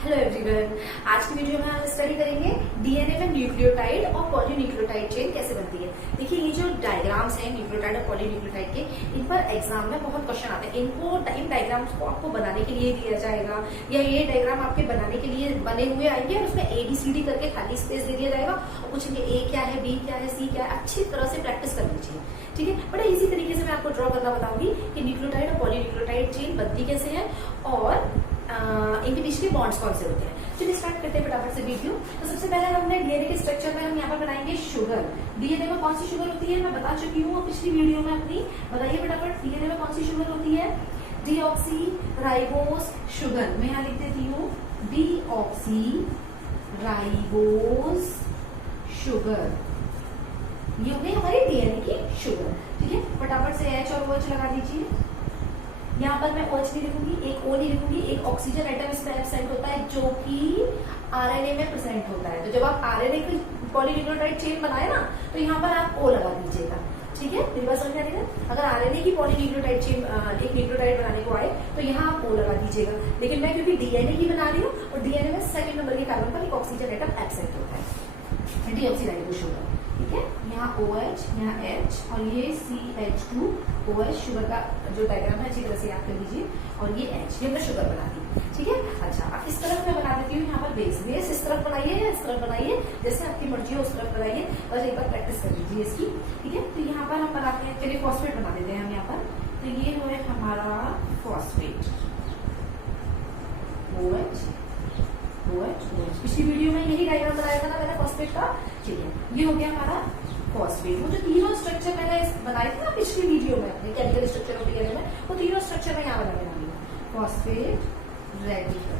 Hello everyone, आज की video में हम स्टडी करेंगे डीएनए में न्यूक्लियोटाइड और पॉलीन्यूक्लियोटाइड चेन कैसे बनती है। देखिए ये जो डायग्राम्स हैं न्यूक्लियोटाइड और पॉलीन्यूक्लियोटाइड के, इन पर एग्जाम में बहुत क्वेश्चन आते हैं। इनको इन डायग्राम्स को आपको बनाने के लिए दिया जाएगा या ये डायग्राम आपके बनाने के लिए बने हुए आएंगे और उसमें ABCD करके खाली स्पेस दे दिया जाएगा और पूछेंगे ए क्या है, बी क्या है, सी क्या है। अच्छी तरह से प्रैक्टिस कर लीजिए, ठीक है। बड़े इजी तरीके से मैं आपको ड्रॉ करना बताऊंगी कि न्यूक्लियोटाइड और पॉलीन्यूक्लियोटाइड चेन बनती कैसे है और इनके बीच के बॉन्ड्स कौन से होते हैं। चलिए स्टार्ट करते हैं फटाफट से वीडियो। तो सबसे पहले हमने डीएनए के स्ट्रक्चर में हम यहाँ पर बनाएंगे शुगर। डीएनए में कौन सी शुगर होती है मैं बता चुकी हूँ पिछली वीडियो में अपनी। बताइए फटाफट, डीएनए में कौन सी शुगर होती है? Deoxy ribose sugar. मैं यहाँ लिख देती हूँ डीऑक्सी राइबोस शुगर। ये हो गई हमारी डीएनए की शुगर, ठीक है। फटाफट से H और OH लगा दीजिए। यहाँ पर मैं OH नहीं लिखूंगी, एक O नहीं लिखूंगी, एक ऑक्सीजन एटम इसमें एब्सेंट होता है जो कि आरएनए में प्रेजेंट होता है। तो जब आप आरएनए की पॉलीन्यूक्लियोटाइड चेन बनाए ना तो यहाँ पर आप O लगा दीजिएगा, ठीक है। मेरी बात समझ आ रही है? अगर आरएनए की पॉलीन्यूक्लियोटाइड चेन एक न्यूक्लियोटाइड बनाने को आए तो यहाँ आप O लगा दीजिएगा। लेकिन मैं क्योंकि डीएनए की बना रही हूँ और डीएनए में सेकंड नंबर के कार्बन पर एक ऑक्सीजन एटम एब्सेंट होता है, डीऑक्सीराइबोस शुगर, ठीक है। यहाँ OH, यहाँ H और ये CH2OH शुगर का जो डायग्राम है अच्छी तरह से याद कर लीजिए। और ये H, ये हमने शुगर बना दी, ठीक है। अच्छा, अब इस तरफ मैं बना देती हूँ यहाँ पर बेस। बेस इस तरफ बनाइए या इस तरफ बनाइए, जैसे आपकी मर्जी हो उस तरफ बनाइए, बस एक बार प्रैक्टिस कर लीजिए इसकी, ठीक है। तो यहाँ पर हम बनाते हैं, चलिए फॉस्फेट बना देते हैं हम यहाँ पर। तो ये है हमारा फॉस्फेट, OH OH OH। पिछली वीडियो में यही डायग्राम बनाया था ना मैंने फॉस्फेट का, ठीक है। ये हो गया हमारा फॉस्फेट। वो जो तीनों स्ट्रक्चर मैंने बनाए थे ना पिछली वीडियो में अपने केमिकल स्ट्रक्चर ऑफ डीएनए में, वो तीनों स्ट्रक्चर में यहाँ बनाने वाली हूँ। Phosphate radical.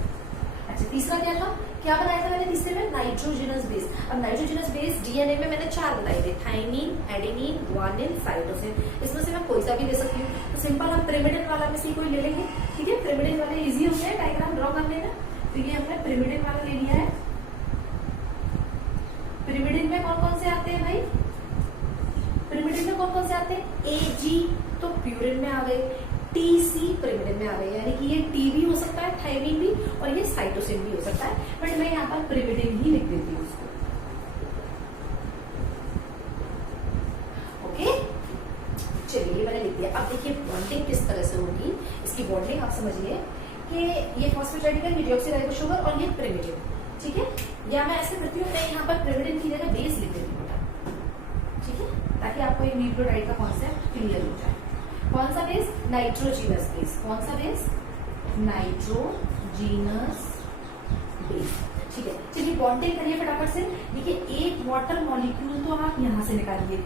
अच्छा, तीसरा क्या था? क्या बनाया था मैंने तीसरे में? Nitrogenous base. अब नाइट्रोजनस बेस डीएनए में मैंने 4 बनाए थे, थाइमिन, एडेनिन, ग्वानिन, साइटोसिन। इसमें से मैं कोई सा भी ले सकती हूँ। तो सिंपल हम पिरिमिडिन वाला में से कोई ले लेंगे, ठीक है। पिरिमिडिन वाले इजी होते हैं डायग्राम ड्रॉ करने में। तो ये हमने पिरिमिडिन वाला ले लिया है। पिरिमिडिन में कौन कौन से आते हैं भाई? पिरिमिडिन में कौन कौन से आते हैं? AG तो प्यूरिन में आ गए, TC पिरिमिडिन में आ गए, यानी कि ये T भी हो सकता है, थाइमिन भी, और ये साइटोसिन भी हो सकता है। बट मैं यहाँ पर पिरिमिडिन ही लिख देती हूँ उसको, ओके। चलिए मैंने लिख दिया। अब देखिए बॉन्डिंग किस तरह से होगी। इसकी बॉन्डिंग आप समझिए कि ये फॉस्फेट रेडिकल, ये डीऑक्सीराइबोस शुगर और ये पिरिमिडिन, ठीक है। या मैं ऐसे करती हूँ, मैं यहाँ पर पिरिमिडिन की जगह बेस लिख देती हूँ, ठीक है, ताकि आपको एक न्यूक्लियोटाइड का कॉन्सेप्ट क्लियर हो जाए। कौन सा बेस? Nitrogenous base. कौन सा बेस? नाइट्रोजीनस बेस, ठीक है। चलिए बॉन्डिंग करिए फटाफट से। देखिए एक वाटर मॉलिक्यूल तो आप यहाँ से निकालिए,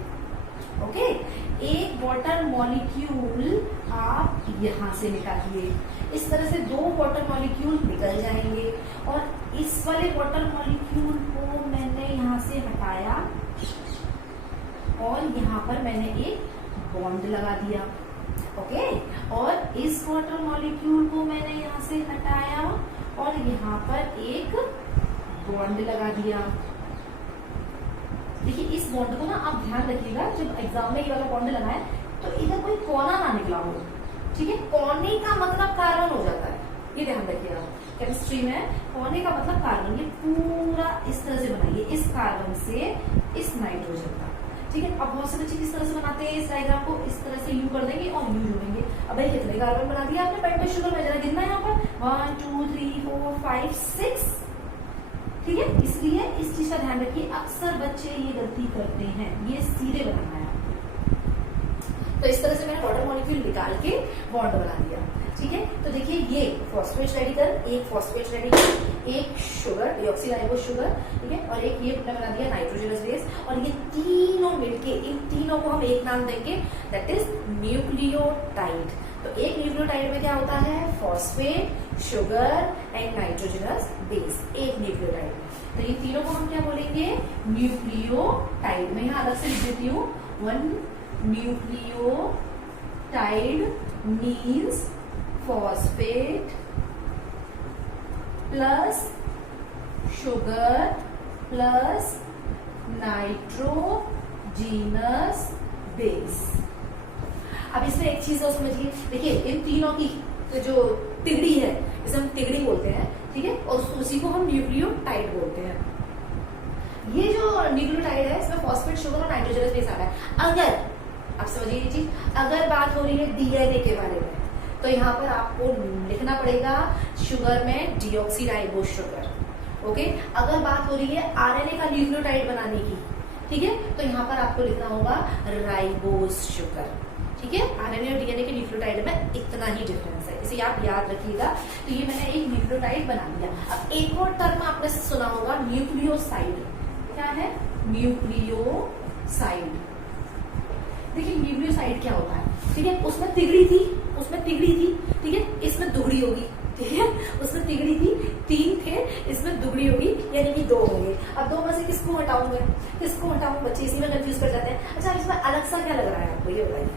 ओके। एक वाटर मॉलिक्यूल आप यहाँ से निकालिए। इस तरह से 2 वाटर मॉलिक्यूल निकल जाएंगे और इस वाले वाटर मॉलिक्यूल को मैंने यहाँ से हटाया और यहाँ पर मैंने एक बॉन्ड लगा दिया, ओके। और इस वाटर मॉलिक्यूल को मैंने यहाँ से हटाया और यहाँ पर एक बॉन्ड लगा दिया। देखिए इस बॉन्ड को ना आप ध्यान रखिएगा, जब एग्जाम में ये वाला बॉन्ड लगाए तो इधर कोई कोना ना निकला हो, ठीक है। कोने का मतलब कार्बन हो जाता है, ये ध्यान रखिएगा। केमिस्ट्री में कोने का मतलब कार्बन। ये पूरा इस तरह से बनाइए, इस कार्बन से इस नाइट्रोजन का, ठीक है। अब बहुत से बच्चे किस तरह से बनाते हैं इस डायग्राम को? इस तरह से यू कर देंगे और यू जोड़ेंगे। अब भाई कितने कार्बन बना दिया आपने पेंटोज शुगर में? जरा गिनना है यहाँ पर 1 2 3 4 5 6, ठीक है। इसलिए इस चीज का ध्यान रखिए, अक्सर बच्चे ये गलती करते हैं, ये सीधे बनाना है। तो इस तरह से मैंने वाटर मॉलिक्यूल निकाल के बॉन्ड बना दिया, ठीक है। तो देखिए ये फॉस्फेट रेडिकल, एक फॉस्फेट रेडिकल, एक शुगर डीऑक्सीराइबोस शुगर, ठीक है, और एक ये बना दिया नाइट्रोजनस बेस। और ये तीनों मिलके, इन तीनों को हम एक नाम देंगे, दैट इज न्यूक्लियोटाइड। तो एक न्यूक्लियोटाइड में क्या होता है? Phosphate, sugar and nitrogenous base, एक न्यूक्लियोटाइड। तो ये तीनों को हम क्या बोलेंगे? न्यूक्लियोटाइड। मैं यहाँ अलग से लिख देती हूँ, 1 nucleotide means phosphate plus sugar plus nitrogenous base. अब इसमें एक चीज और समझिए, देखिए इन तीनों की जो तिगड़ी है, इसे हम तिगड़ी बोलते हैं, ठीक है, और उसी को हम न्यूक्लियोटाइड बोलते हैं। ये जो न्यूक्लियोटाइड है इसमें फॉस्फेट, शुगर और नाइट्रोजनस बेस आ रहा है। अगर आप समझिए ये चीज, अगर बात हो रही है डीएनए के बारे में, तो यहाँ पर आपको लिखना पड़ेगा शुगर में डीऑक्सीराइबोस शुगर, ओके। अगर बात हो रही है आरएनए का न्यूक्लियोटाइड बनाने की, ठीक है, तो यहाँ पर आपको लिखना होगा राइबोस शुगर, ठीक है। आरएनए और डीएनए के न्यूक्लियोटाइड में इतना ही डिफरेंस है, इसे आप याद रखिएगा। तो ये मैंने एक न्यूक्लियोटाइड बना लिया। अब एक और टर्म आपने सुना होगा न्यूक्लियोसाइड। क्या है? न्यूक्लियोसाइड। देखिए न्यूक्लियोसाइड क्या होता है, ठीक है, उसमें तिगड़ी थी, ठीक है, इसमें दुगड़ी होगी, ठीक है, उसमें तिगड़ी थी, 3 थे, इसमें दुगड़ी होगी, यानी कि 2 होंगे। अब 2 में से किसको हटाऊंगे, बच्चे इसी में कंफ्यूज कर जाते हैं। अच्छा, इसमें अलग सा क्या लग रहा है आपको, ये बताइए,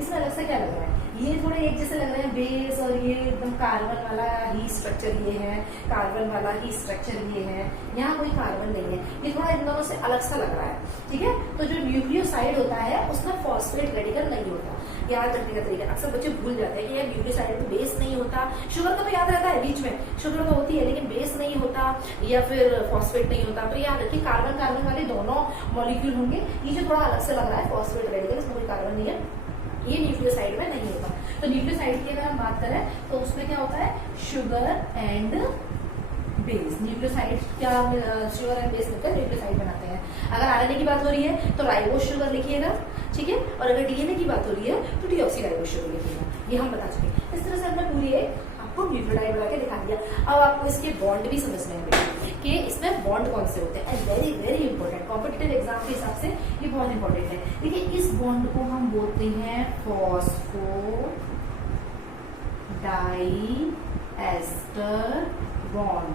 इसमें अलग सा क्या लग रहा है? ये थोड़े एक जैसे लग रहे हैं, बेस और ये एकदम कार्बन वाला ही स्ट्रक्चर ये है, कार्बन वाला ही स्ट्रक्चर ये है, यहाँ कोई कार्बन नहीं है, ये थोड़ा इन दोनों से अलग सा लग रहा है, ठीक है। तो जो न्यूक्लियोसाइड होता है उसमें फॉस्फेट रेडिकल नहीं होता, याद रखने का तरीका। अक्सर बच्चे भूल जाते हैं कि यार न्यूक्लियोसाइड में बेस नहीं होता, शुगर का तो याद रहता है, बीच में शुगर तो होती है लेकिन बेस नहीं होता, या फिर फॉस्फेट नहीं होता। तो याद रखिए कार्बन कार्बन वाले दोनों मॉलिक्यूल होंगे। ये जो थोड़ा अलग से लग रहा है फॉस्फेट रेडिकल, इसमें कोई कार्बन नहीं है, ये न्यूक्लियोसाइड में नहीं होता। तो न्यूक्लियोसाइड की अगर हम बात करें तो उसमें क्या होता है, शुगर एंड बेस। न्यूक्लियोसाइड क्या, शुगर एंड बेस मिलकर न्यूक्लियोसाइड बनाते हैं। अगर आरएनए की बात हो रही है तो राइबोस शुगर लिखिएगा, ठीक है, और अगर डीएनए की बात हो रही है तो डीऑक्सीराइबोस शुगर लिखिएगा। ये हम बता चुके। इस तरह से हमने पूरी एक आपको न्यूक्लियोटाइड बना के दिखा दिया। अब आपको इसके बॉन्ड भी समझने होंगे कि इसमें बॉन्ड कौन से होते हैं। Very very important, competitive exam के हिसाब से ये बहुत इंपॉर्टेंट है। देखिए इस बॉन्ड को हम बोलते हैं फॉस्फो डाई एस्टर बॉन्ड।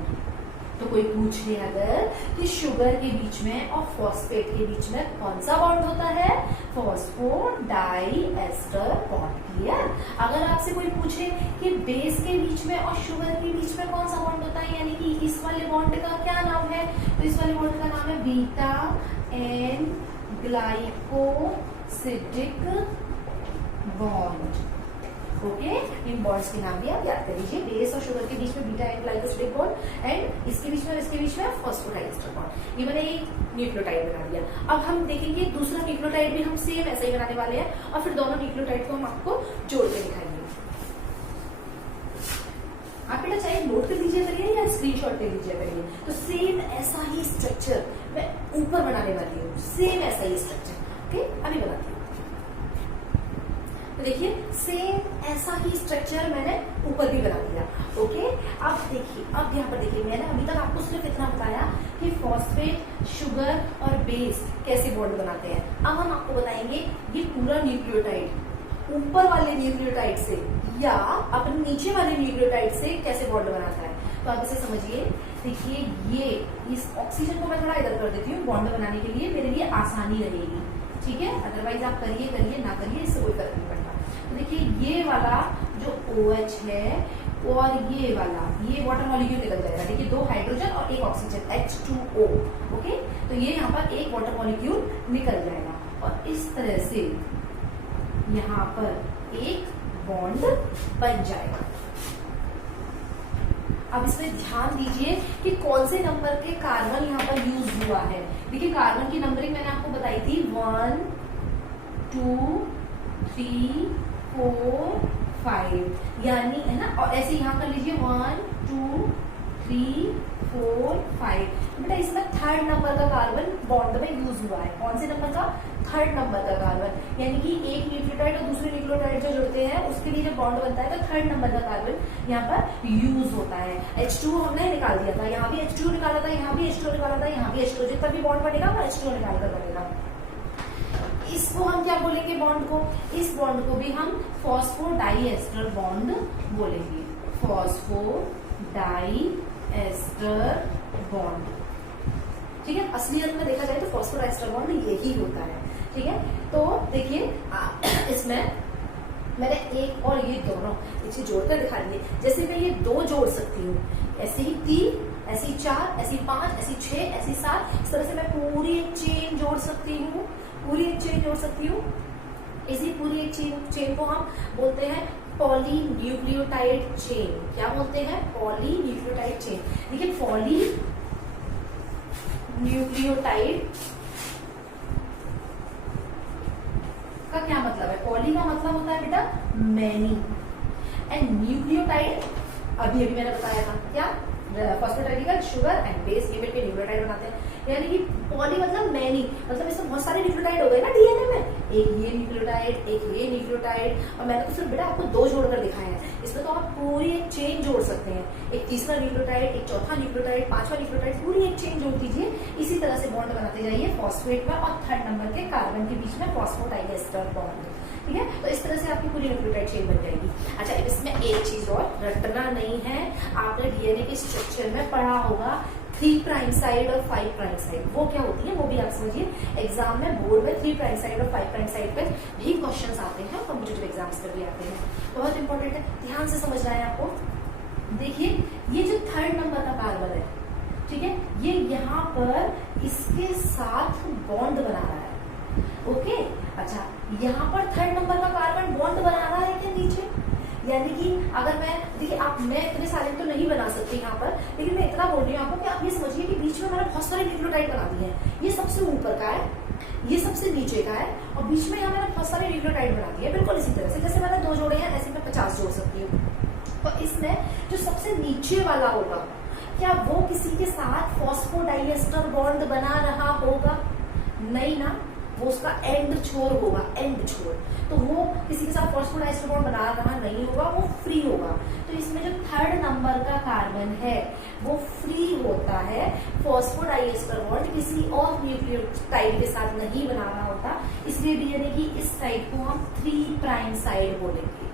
तो कोई पूछे अगर कि शुगर के बीच में और फॉस्फेट के बीच में कौन सा बॉन्ड होता है, phosphodiester bond. Clear? अगर आपसे कोई पूछे कि बेस के बीच में और शुगर के बीच में कौन सा बॉन्ड होता है, यानी कि इस वाले बॉन्ड का क्या नाम है, तो इस वाले बॉन्ड का नाम है beta N glycosidic bond. Okay, इन बॉन्ड्स के नाम भी आप याद कर लीजिए। बेस और शुगर के बीच में beta N glycosidic bond, and इसके बीच में और इसके बीच में फॉस्फोडाइएस्टर बॉन्ड। ये मैंने एक न्यूक्लियोटाइड बना दिया। अब हम देखेंगे दूसरा न्यूक्लियोटाइड भी हम सेम ऐसा ही बनाने वाले हैं, और फिर दोनों न्यूक्लियोटाइड को हम आपको जोड़ के दिखाएंगे। आप बेटा चाहे नोट कर लीजिए करिए या स्क्रीनशॉट ले लीजिए करिए। तो सेम ऐसा ही स्ट्रक्चर मैं ऊपर बनाने वाली हूँ, सेम ऐसा ही स्ट्रक्चर। ओके, अभी बनाती हूँ। तो देखिए सेम ऐसा ही स्ट्रक्चर मैंने ऊपर भी बना दिया। ओके, अब देखिए, अब यहाँ पर देखिए, मैंने अभी तक आपको सिर्फ इतना बताया कि फॉस्फेट, शुगर और बेस कैसे बॉन्ड बनाते हैं। अब हम आपको बताएंगे ये पूरा न्यूक्लियोटाइड ऊपर वाले न्यूक्लियोटाइड से या अपने नीचे वाले न्यूक्लियोटाइड से कैसे बॉन्ड बनाता है। तो आप इसे समझिए। देखिए ये इस ऑक्सीजन को मैं थोड़ा इधर कर देती हूँ बॉन्ड बनाने के लिए, मेरे लिए आसानी रहेगी, ठीक है। अदरवाइज आप करिए करिए ना करिए, इससे कोई फर्क नहीं पड़ता। तो देखिए ये वाला जो OH है और ये वाला, ये वाटर मॉलिक्यूल निकल जाएगा। देखिए 2 हाइड्रोजन और 1 ऑक्सीजन H2O। ओके, तो ये यहाँ पर एक वाटर मॉलिक्यूल निकल जाएगा और इस तरह से यहाँ पर एक बॉन्ड बन जाएगा। अब इसमें ध्यान दीजिए कि कौन से नंबर के कार्बन यहाँ पर यूज हुआ है। देखिए कार्बन की नंबरिंग मैंने आपको बताई थी 1 2 3 4 5, यानी है ना, और ऐसे यहाँ कर लीजिए 1 2 3 4 5। बेटा इसमें 3rd नंबर का कार्बन बॉन्ड में यूज हुआ है। कौन से नंबर का? 3rd नंबर का कार्बन, यानी कि एक न्यूक्लियोटाइड और दूसरे न्यूक्लियोटाइड जो जुड़ते हैं उसके लिए जब बॉन्ड बनता है तो 3rd नंबर का कार्बन यहाँ पर यूज होता है। H2O हमने निकाल दिया था, यहाँ भी H2O निकाला था, यहाँ भी H2O निकाला था, यहाँ भी H2O, जितना भी बॉन्ड बनेगा वो H2O निकाल कर बनेगा। इसको हम क्या बोलेंगे बॉन्ड को? इस बॉन्ड को भी हम फॉस्फो डाई एस्टर बॉन्ड बोलेंगे। फॉस्फो डाई एस्टर बॉन्ड, ठीक है। असलियत में देखा जाए तो फॉस्फोडाइएस्टर बॉन्ड यही होता है, ठीक है। तो देखिए इसमें मैंने एक और ये दोनों इसे जोड़कर दिखा दिए। जैसे मैं ये 2 जोड़ सकती हूँ, ऐसे ही 3, ऐसे ही 4, ऐसे ही 5, ऐसे ही 6, ऐसे ही 7, इस तरह से मैं पूरी एक चेन जोड़ सकती हूँ, पूरी एक चेन जोड़ सकती हूँ। इसी पूरी एक चेन को हम बोलते हैं पॉलीन्यूक्लियोटाइड चेन। क्या बोलते हैं? Polynucleotide chain. देखिए पॉलीन्यूक्लियोटाइड का क्या मतलब है? पॉली का मतलब होता है बेटा मैनी, एंड न्यूक्लियोटाइड अभी मैंने बताया था क्या, फॉस्फेटाइडिकल शुगर एंड बेस, ये मिलकर न्यूक्लियोटाइड बनाते हैं। यानी कि पॉली मतलब मैनी, मतलब इसमें बहुत सारे न्यूक्लियोटाइड हो गए ना डीएनए में, एक ये न्यूक्लियोटाइड, एक ये न्यूक्लियोटाइड, और मैंने तो सिर्फ बेटा आपको 2 जोड़कर दिखाए हैं, इसमें तो आप पूरी एक चेन जोड़ सकते हैं, एक तीसरा न्यूक्लियोटाइड, एक चौथा न्यूक्लियोटाइड, 5वां न्यूक्लियोटाइड, पूरी एक चेन जोड़ दीजिए। इसी तरह से बॉन्ड बनाते जाइए फॉस्फेट पर और 3rd नंबर के कार्बन के बीच में फॉस्फोडाइएस्टर बॉन्ड। ठीक है, तो इस तरह से आपकी पूरी न्यूक्लियोटाइड चेन बन जाएगी। अच्छा, इसमें एक चीज और रटना नहीं है, आपने डीएनए के स्ट्रक्चर में पढ़ा होगा 3 प्राइम साइड और 5 प्राइम साइड, वो क्या होती है वो भी आप समझिए। एग्जाम में बोर्ड में 3 प्राइम साइड और 5 प्राइम साइड पे भी क्वेश्चंस आते हैं, कॉम्पिटिटिव एग्जाम्स पर भी आते हैं, बहुत इंपॉर्टेंट है, ध्यान से समझना है आपको। देखिए ये जो 3rd नंबर का कार्बन है, ठीक है, ये यहाँ पर इसके साथ बॉन्ड बना रहा है। ओके, अच्छा यहाँ पर 3rd नंबर का कार्बन बॉन्ड बना रहा है क्या नीचे? यानी कि अगर देखिए मैं इतने सारे तो नहीं बना सकती यहाँ पर, लेकिन मैं इतना बोल रही हूँ आपको कि आप ये समझिए कि बीच में मैंने बहुत सारे न्यूक्लियोटाइड बना दिए हैं। ये सबसे ऊपर का है, ये सबसे नीचे का है, और बीच में यहाँ मैंने बहुत सारे न्यूक्लियोटाइड बना दिए। बिल्कुल इसी तरह से जैसे मैंने 2 जोड़े हैं, ऐसे मैं 50 जोड़ सकती हूँ। तो इसमें जो सबसे नीचे वाला होगा, क्या वो किसी के साथ फॉस्फोडाइएस्टर बॉन्ड बना रहा होगा? नहीं ना, वो उसका एंड छोर होगा, एंड छोर, तो वो किसी के साथ फॉस्फोडाइएस्टर बॉन्ड बना रहा नहीं होगा, वो फ्री होगा। तो इसमें जो 3rd नंबर का कार्बन है वो फ्री होता है, फॉस्फोडाइएस्टर बॉन्ड किसी और न्यूक्लियोटाइड के साथ नहीं बना रहा होता, इसलिए डीएनए की इस साइड को हम 3 प्राइम साइड बोलेंगे।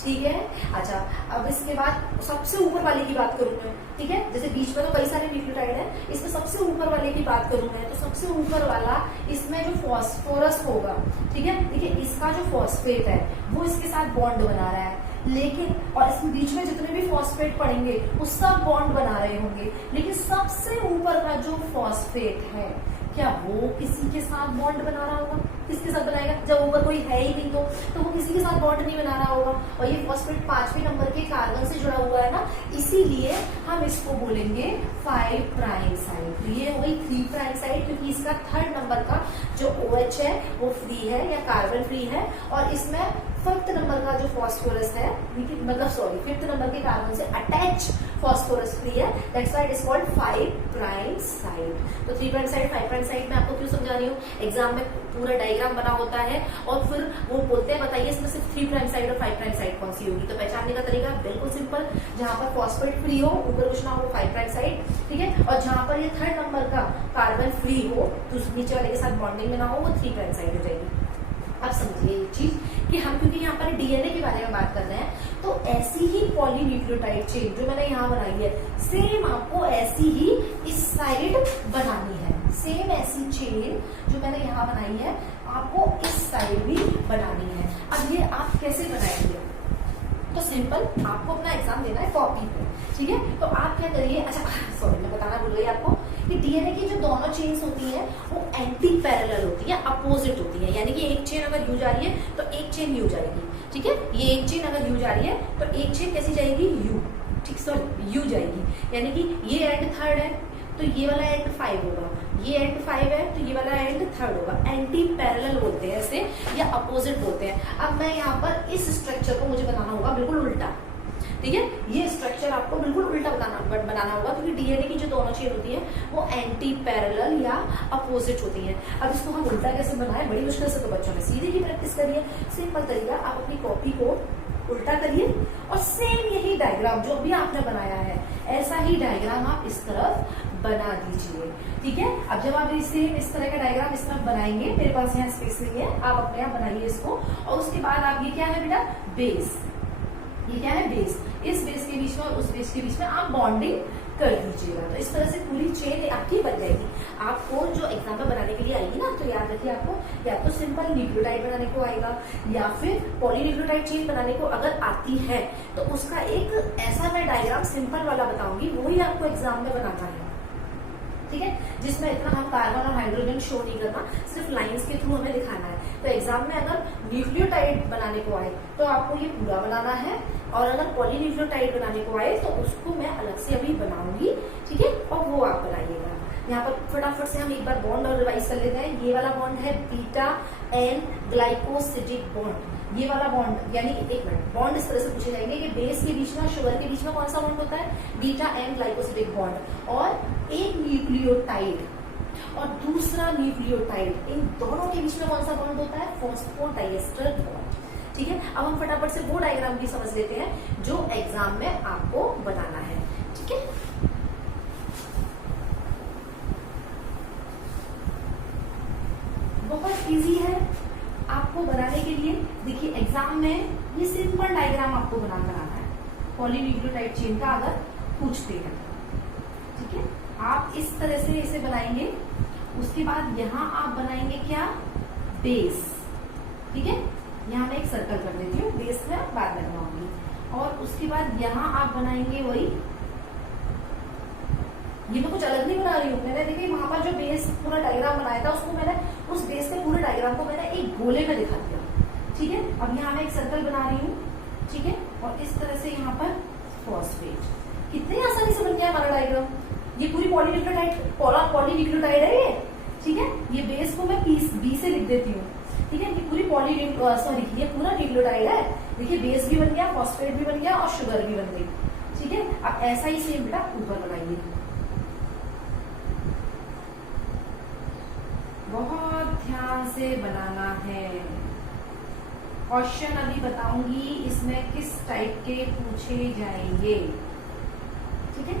ठीक है, अच्छा अब इसके बाद सबसे ऊपर वाले की बात करूं मैं, ठीक है, जैसे बीच में तो कई सारे न्यूक्लियोटाइड है, इसमें सबसे ऊपर वाले की बात करूं मैं, तो सबसे ऊपर वाला इसमें जो फॉस्फोरस होगा, ठीक है, देखिए इसका जो फॉस्फेट है वो इसके साथ बॉन्ड बना रहा है, लेकिन और इसमें बीच में जितने भी फॉस्फेट पड़ेंगे वो सब बॉन्ड बना रहे होंगे, लेकिन सबसे ऊपर का जो फॉस्फेट है क्या वो किसी के साथ बॉन्ड बना रहा होगा? किसके साथ बनाएगा? जब ऊपर कोई है ही नहीं तो वो किसी के साथ बॉन्ड नहीं बना रहा होगा। और ये फॉस्फेट 5वें नंबर के कार्बन से जुड़ा हुआ है ना, इसीलिए हम इसको बोलेंगे 5 प्राइम साइड। तो ये हो गई 3 प्राइम साइड, क्योंकि इसका 3rd नंबर का जो OH है वो फ्री है या कार्बन फ्री है, और इसमें 5th नंबर का जो फॉस्फोरस है, मतलब सॉरी 5th नंबर के कार्बन से अटैच फॉस्फोरस फ्री है, that's why it is called 5 prime side. तो 3 प्राइम साइड 5 प्राइम साइड में आपको क्यों समझा रही हूँ, एग्जाम में पूरा डायग्राम बना होता है और फिर वो बोलते हैं बताइए इसमें सिर्फ 3 प्राइम साइड और 5 प्राइम साइड कौन सी होगी, तो पहचानने का तरीका बिल्कुल सिंपल, जहां पर फॉस्फेट फ्री हो, ऊपर कुछ ना हो, 5 प्राइम साइड, ठीक है, और जहां पर ये 3rd नंबर का कार्बन फ्री हो, तो नीचे वाले के साथ बॉन्डिंग में ना हो, वो 3 प्राइम साइड हो जाएगी। अब समझिए ये चीज कि हम क्योंकि यहाँ पर डीएनए के बारे में बात कर रहे हैं, तो ऐसी ही पॉलीन्यूक्लियोटाइड चेन जो मैंने यहाँ बनाई है, सेम आपको ऐसी ही इस साइड बनानी है। सेम ऐसी चेन जो मैंने यहाँ बनाई है आपको इस साइड भी बनानी है। अब ये आप कैसे बनाएंगे? तो सिंपल, आपको अपना एग्जाम देना है कॉपी पे, ठीक है, तो आप क्या करिए, अच्छा सॉरी मैं बताना भूल गई आपको कि डीएनए की जो दोनों चेन्स होती हैं वो एंटी पैरेलल होती है, अपोजिट होती है, यानी कि एक चेन अगर यू जा रही है तो एक चेन यू जाएगी, ठीक है, ये एक चेन अगर यू जा रही है तो एक चेन कैसी जाएगी? यू, ठीक, सॉरी यू जाएगी, यानी कि ये एंड 3rd है तो ये वाला एंड 5 होगा, ये एंड 5 है तो ये वाला एंड 3rd होगा। एंटी पैरेलल बोलते हैं इसे, या अपोजिट बोलते हैं। अब मैं यहाँ पर इस स्ट्रक्चर को मुझे बनाना होगा बिल्कुल उल्टा, ठीक है, ये स्ट्रक्चर आपको बिल्कुल उल्टा बनाना होगा, क्योंकि डीएनए की जो दोनों चेन होती है वो एंटी पैरेलल या अपोजिट होती है। अब इसको हम उल्टा कैसे बनाएं? बड़ी मुश्किल से तो बच्चों ने सीधे की प्रैक्टिस करी है। सिंपल तरीका, आप अपनी कॉपी को उल्टा करिए और सेम यही डायग्राम जो भी आपने बनाया है ऐसा ही डायग्राम आप इस तरफ बना दीजिए, ठीक है। अब जब आप इस तरह का डायग्राम इस तरफ बनाएंगे, मेरे पास यहाँ स्पेस नहीं है, आप अपने आप बनाइए इसको, और उसके बाद आप ये क्या है बेटा? बेस, ये क्या है? बेस। इस बेस के बीच में और उस बेस के बीच में आप बॉन्डिंग कर दीजिएगा, तो इस तरह से पूरी चेन आपकी बन जाएगी। आपको जो एग्जाम में बनाने के लिए आएगी ना, तो याद रखिए आपको या तो सिंपल न्यूक्लियोटाइड बनाने को आएगा या फिर पॉलीन्यूक्लियोटाइड चेन बनाने को अगर आती है तो उसका एक ऐसा मैं डायग्राम सिंपल वाला बताऊंगी, वही आपको एग्जाम में बनाना है, ठीक है, जिसमें इतना हम कार्बन और हाइड्रोजन शो नहीं करना, सिर्फ लाइंस के थ्रू हमें दिखाना है। तो एग्जाम में अगर न्यूक्लियोटाइड बनाने को आए तो आपको ये पूरा बनाना है, और अगर पॉलीन्यूक्लियोटाइड बनाने को आए तो उसको मैं अलग से अभी बनाऊंगी, ठीक है, और वो आप बनाइएगा। यहाँ पर फटाफट से हम एक बार बॉन्ड और रिवाइज कर लेते हैं। ये वाला बॉन्ड है बीटा एन ग्लाइकोसिडिक बॉन्ड। ये वाला बॉन्ड यानी एक मिनट, बॉन्ड इस तरह से पूछे जाएंगे कि बेस के बीच में और शुगर के बीच में कौन सा बॉन्ड होता है, बीटा एन ग्लाइकोसिडिक बॉन्ड, और एक न्यूक्लियोटाइड और दूसरा न्यूक्लियोटाइड, इन दोनों के बीच में कौन सा बॉन्ड होता है, फॉस्फोडाइएस्टर बॉन्ड। ठीक है, अब हम फटाफट से वो डायग्राम भी समझ लेते हैं जो एग्जाम में आपको बनाना है। ठीक है, बहुत इजी है आपको बनाने के लिए। देखिए एग्जाम में ये सिंपल डायग्राम आपको बनाकर आना है, पॉलीन्यूक्लियोटाइड चेन का अगर पूछते हैं। ठीक है, आप इस तरह से इसे बनाएंगे। उसके बाद यहाँ आप बनाएंगे क्या, बेस। ठीक है, यहाँ मैं एक सर्कल कर देती हूँ, बेस में बाद में बनाऊंगी। और उसके बाद यहाँ आप बनाएंगे वही, ये मैं कुछ अलग नहीं बना रही हूँ, मैंने देखिए वहां पर जो बेस पूरा डायग्राम बनाया था उसको मैंने, उस बेस के पूरे डायग्राम को मैंने एक गोले में दिखा दिया। ठीक है, अब यहाँ मैं एक सर्कल बना रही हूँ। ठीक है, और इस तरह से यहाँ पर फॉस्फेट, कितनी आसानी से बन गया हमारा डायग्राम। ये पूरी पॉलीन्यूक्लियोटाइड है ये। ठीक है, ये बेस को मैं बी से लिख देती हूँ। ठीक है, ये पूरी ये पूरा न्यूक्लियोटाइड है। देखिए बेस भी बन गया, फॉस्फेट भी बन गया और शुगर भी बन गई। ठीक है, अब ऐसा ही सेम बेटा ऊपर बनाइए, बहुत ध्यान से बनाना है। क्वेश्चन अभी बताऊंगी इसमें किस टाइप के पूछे जाएंगे। ठीक है,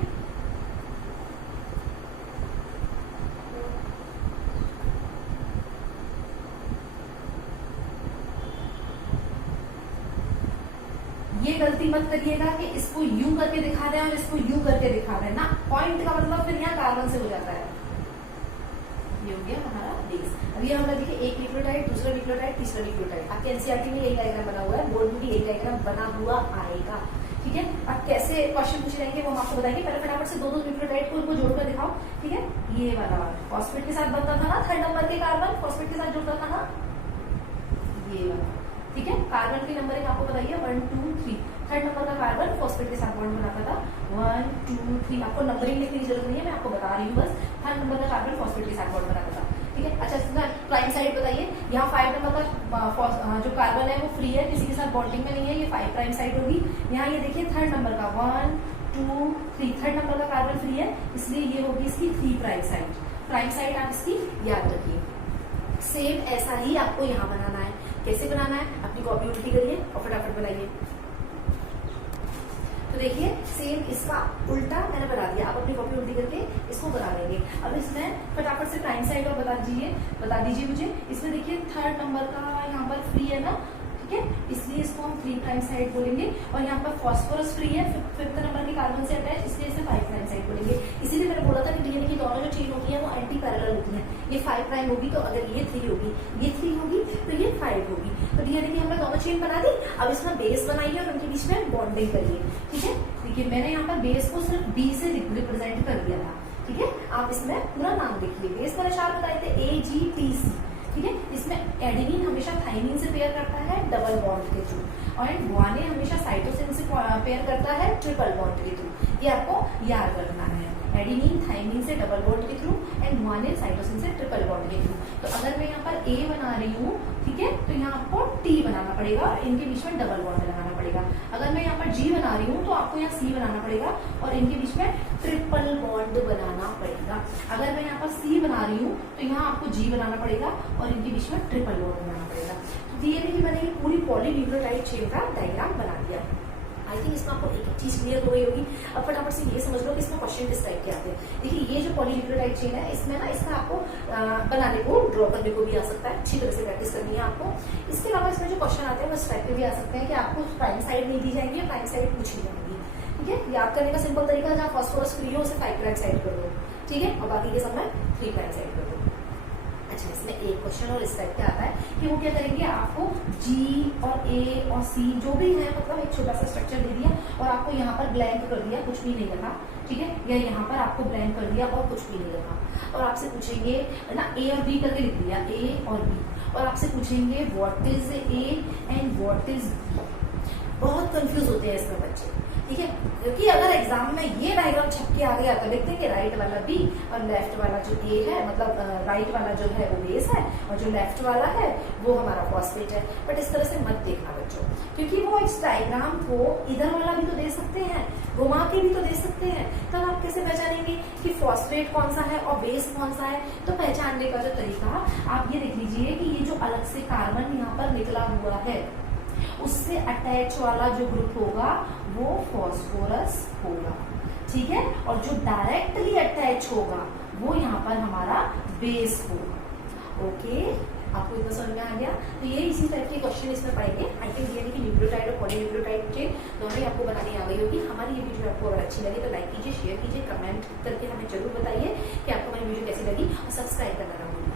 ये गलती मत करिएगा कि इसको यूं करके दिखा दें और इसको यूं करके दिखा दें ना, पॉइंट का मतलब फिर यहाँ कार्बन से हो जाता है। ये हो गया हमारा बेस। अब ये हमने देखिए एक न्यूक्लियोटाइड, दूसरा न्यूक्लियोटाइड, तीसरा न्यूक्लियोटाइड। आपके एनसीईआरटी में यही डायग्राम बना हुआ है, बोर्ड में भी यही डायग्राम बना हुआ आएगा। ठीक है, अब कैसे क्वेश्चन पूछे जाएंगे वो हम आपको बताएंगे। पहले फटाफट से दो न्यूक्लियोटाइड को जोड़कर दिखाओ। ठीक है, ये वाला फॉस्फेट के साथ बनता था ना, थर्ड नंबर के कार्बन फॉस्फेट के साथ जुड़ता था ना, ये वाला। ठीक है, कार्बन की नंबरिंग आपको बताइए 1 2 3। थर्ड नंबर का कार्बन फॉस्फेट के साथ बॉन्ड बनाता था 1 2 3। आपको नंबरिंग लिखने की जरूरत नहीं है, मैं आपको बता रही हूँ बस। थर्ड नंबर का कार्बन फॉस्फेट के साथ बॉन्ड बनाता था। ठीक है, अच्छा इसका प्राइम साइड बताइए। यहाँ 5 नंबर का जो कार्बन है वो फ्री है, किसी के साथ बॉन्डिंग में नहीं है, ये 5 प्राइम साइड होगी। यहाँ ये देखिए थर्ड नंबर का 1 2 3, थर्ड नंबर का कार्बन फ्री है, इसलिए ये होगी इसकी 3 प्राइम साइड। प्राइम साइड आप इसकी याद रखिए। सेम ऐसा ही आपको यहाँ बनाना है। कैसे बनाना है, अपनी कॉपी उल्टी करिए और फटाफट बनाइए। तो देखिए सेम इसका उल्टा मैंने बना दिया, आप अपनी कॉपी उल्टी करके इसको बना लेंगे। अब इसमें फटाफट से प्राइम साइड और बता दीजिए मुझे। इसमें देखिए थर्ड नंबर का यहाँ पर फ्री है ना, ठीक है, इसलिए इसको हम 3 प्राइम साइड बोलेंगे। और यहाँ पर फॉस्फोरस फ्री है, फिफ्थ नंबर के कार्बन से अटैच, इसलिए इसे 5 प्राइम साइड बोलेंगे। इसीलिए मैंने बोला था कि डीएनए की दोनों जो चेन होती है वो एंटी पैरेलल होती है। ये 5 प्राइम होगी तो अगर ये 3 होगी, ये 3 होगी तो ये 5 होगी। तो डीएनए की हमने दोनों चेन बना दी। अब इसमें बेस बनाइए और उनके बीच में बॉन्डिंग करिए। ठीक है, देखिए मैंने यहाँ पर बेस को सिर्फ बी से रिप्रेजेंट कर दिया था। ठीक है, आप इसमें पूरा नाम लिखिए। बेस मैंने 4 बताए थे, AGTC। ठीक है, इसमें एडेनिन हमेशा थाइमिन से पेयर करता है डबल बॉन्ड के थ्रू, और गुआनिन हमेशा साइटोसिन से पेयर करता है ट्रिपल बॉन्ड के थ्रू। ये आपको याद रखना है, एडेनिन थाइमिन से डबल बॉन्ड के थ्रू एंड गुआनिन साइटोसिन से ट्रिपल बॉन्ड के थ्रू। तो अगर मैं यहाँ पर A बना रही हूँ, ठीक है, तो यहाँ आपको T बनाना पड़ेगा और इनके बीच में डबल बॉन्ड लगाना पड़ेगा। अगर मैं यहाँ पर G बना रही हूँ तो आपको यहाँ C बनाना पड़ेगा और इनके बीच में ट्रिपल बॉन्ड बनाना पड़ेगा। अगर मैं यहाँ पर C बना रही हूँ तो यहाँ आपको G बनाना पड़ेगा और इनके बीच में ट्रिपल बॉन्ड बनाना पड़ेगा। तो ये देखिए मैंने ये पूरी पॉलीन्यूक्लियोटाइड चेन का डायग्राम बना दिया। आई थिंक इसमें आपको एक चीज क्लियर हो गई होगी। अब फटाफट से ये समझ लो कि इसमें क्वेश्चन किस टाइप के आते हैं। देखिए ये जो पॉलीन्यूक्लियोटाइड चेन है इसमें ना इसका आपको बनाने को, ड्रॉ करने को भी आ सकता है, अच्छी तरह से प्रैक्टिस करनी है आपको। इसके अलावा इसमें जो क्वेश्चन आते हैं वो इस टाइप के भी आ सकते हैं कि आपको प्राइम साइड नहीं दी जाएंगी, प्राइम साइड पूछ ली जाएंगी। ठीक है, याद करने का सिंपल तरीका, जहाँ फॉस्फोरस फ्री हो उसे 5 प्राइम साइड कर दो। ठीक है, और बाकी के सब में 3 प्राइम साइड कर दो। अच्छा इसमें एक क्वेश्चन और इस टाइप का आता है कि वो क्या करेंगे, आपको जी और ए और सी जो भी है मतलब एक छोटा सा स्ट्रक्चर दे दिया और आपको यहाँ पर ब्लैंक कर दिया, कुछ भी नहीं लिखा, ठीक है, या यहाँ पर आपको ब्लैंक कर दिया और कुछ भी नहीं लिखा और आपसे पूछेंगे ना ए और बी करके लिख दिया, ए और बी, और आपसे पूछेंगे what is A and what is B. बहुत कंफ्यूज होते हैं इसमें बच्चे, ठीक है, क्योंकि अगर एग्जाम में ये डायग्राम छप के आ गया तो लिख देंगे राइट वाला बी और लेफ्ट वाला जो ए है, मतलब राइट वाला जो है वो बेस है और जो लेफ्ट वाला है वो हमारा फॉस्फेट है। बट इस तरह से मत देखना बच्चों, क्योंकि वो इस डायग्राम को इधर वाला भी तो दे सकते हैं, घुमा के भी तो दे सकते हैं, तब आप कैसे पहचानेंगे कि फॉस्फेट कौन सा है और बेस कौन सा है। तो पहचानने का जो तरीका आप ये देख लीजिए कि ये जो अलग से कार्बन यहाँ पर निकला हुआ है उससे अटैच वाला जो ग्रुप होगा वो फॉस्फोरस होगा, ठीक है, और जो डायरेक्टली अटैच होगा वो यहाँ पर हमारा बेस होगा। ओके, आपको इतना समझ में आ गया? तो ये इसी टाइप के क्वेश्चन इसमें पाएंगे। आई थिंक यानी कि न्यूक्लियोटाइड और पॉलीन्यूक्लियोटाइड के दोनों ही आपको बनानी आ गई होगी। हमारी ये वीडियो आपको अगर अच्छी लगी तो लाइक कीजिए, शेयर कीजिए, कमेंट करके हमें जरूर बताइए कि आपको हमारी वीडियो कैसी लगी और सब्सक्राइब करना ना भूलिए।